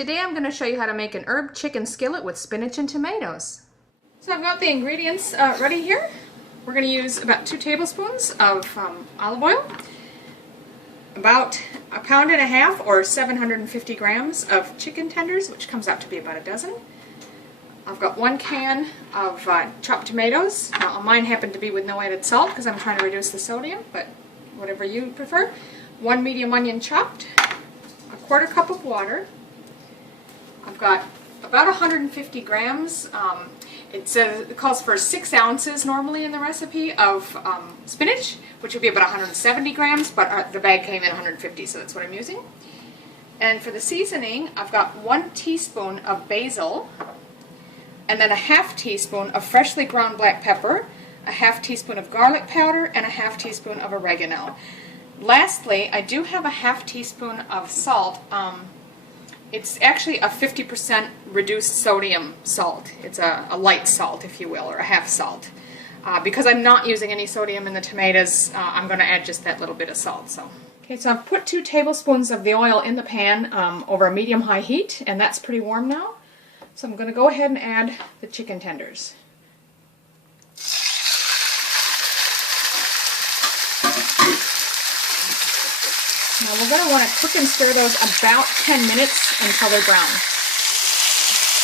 Today I'm going to show you how to make an herb chicken skillet with spinach and tomatoes. So I've got the ingredients ready here. We're going to use about 2 tablespoons of olive oil, about 1.5 pounds or 750 grams of chicken tenders, which comes out to be about a dozen. I've got 1 can of chopped tomatoes. Now, mine happen to be with no added salt because I'm trying to reduce the sodium, but whatever you prefer. 1 medium onion chopped, 1/4 cup of water. I've got about 150 grams. It calls for 6 ounces normally in the recipe of spinach, which would be about 170 grams, but the bag came in 150, so that's what I'm using. And for the seasoning, I've got 1 teaspoon of basil, and then 1/2 teaspoon of freshly ground black pepper, 1/2 teaspoon of garlic powder, and 1/2 teaspoon of oregano. Lastly, I do have 1/2 teaspoon of salt. It's actually a 50% reduced sodium salt. It's a light salt, if you will, or a half salt. Because I'm not using any sodium in the tomatoes, I'm going to add just that little bit of salt. Okay, so I've put 2 tablespoons of the oil in the pan over a medium-high heat, and that's pretty warm now. So I'm going to go ahead and add the chicken tenders. Now we're going to want to cook and stir those about 10 minutes until they're brown.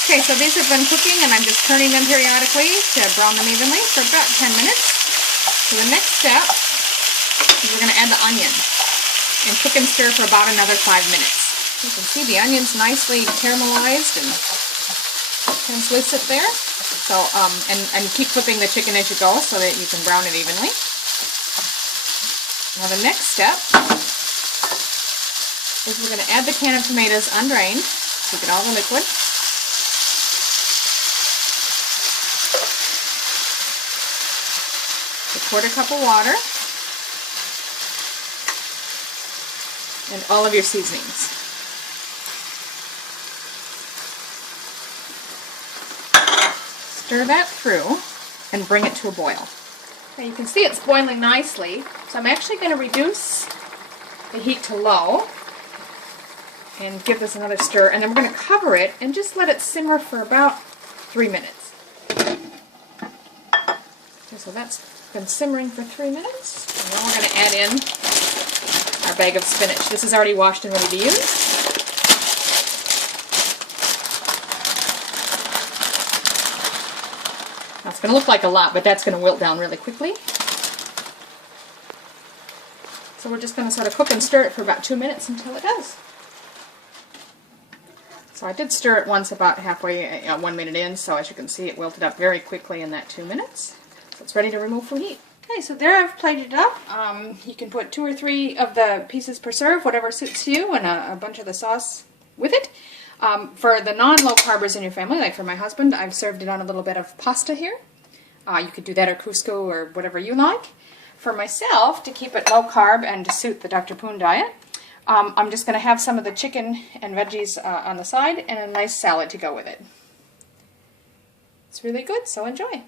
Okay, so these have been cooking and I'm just turning them periodically to brown them evenly for about 10 minutes. So the next step is we're going to add the onion and cook and stir for about another 5 minutes. You can see the onions nicely caramelized and translucent there. So, and keep flipping the chicken as you go so that you can brown it evenly. Now the next step is we're going to add the can of tomatoes undrained to get all the liquid. A 1/4 cup of water. And all of your seasonings. Stir that through and bring it to a boil. Now you can see it's boiling nicely, so I'm actually going to reduce the heat to low and give this another stir, and then we're going to cover it and just let it simmer for about 3 minutes. Okay, so that's been simmering for 3 minutes, and now we're going to add in our bag of spinach. This is already washed and ready to use. Now it's going to look like a lot, but that's going to wilt down really quickly. So we're just going to sort of cook and stir it for about 2 minutes until it does. So I did stir it once about halfway, 1 minute in, so as you can see it wilted up very quickly in that 2 minutes. So it's ready to remove from heat. Okay, so there I've plated it up. You can put 2 or 3 of the pieces per serve, whatever suits you, and a bunch of the sauce with it. For the non-low carbers in your family, like for my husband, I've served it on a little bit of pasta here. You could do that or Cusco or whatever you like. For myself, to keep it low carb and to suit the Dr. Poon diet, I'm just going to have some of the chicken and veggies on the side and a nice salad to go with it. It's really good, so enjoy.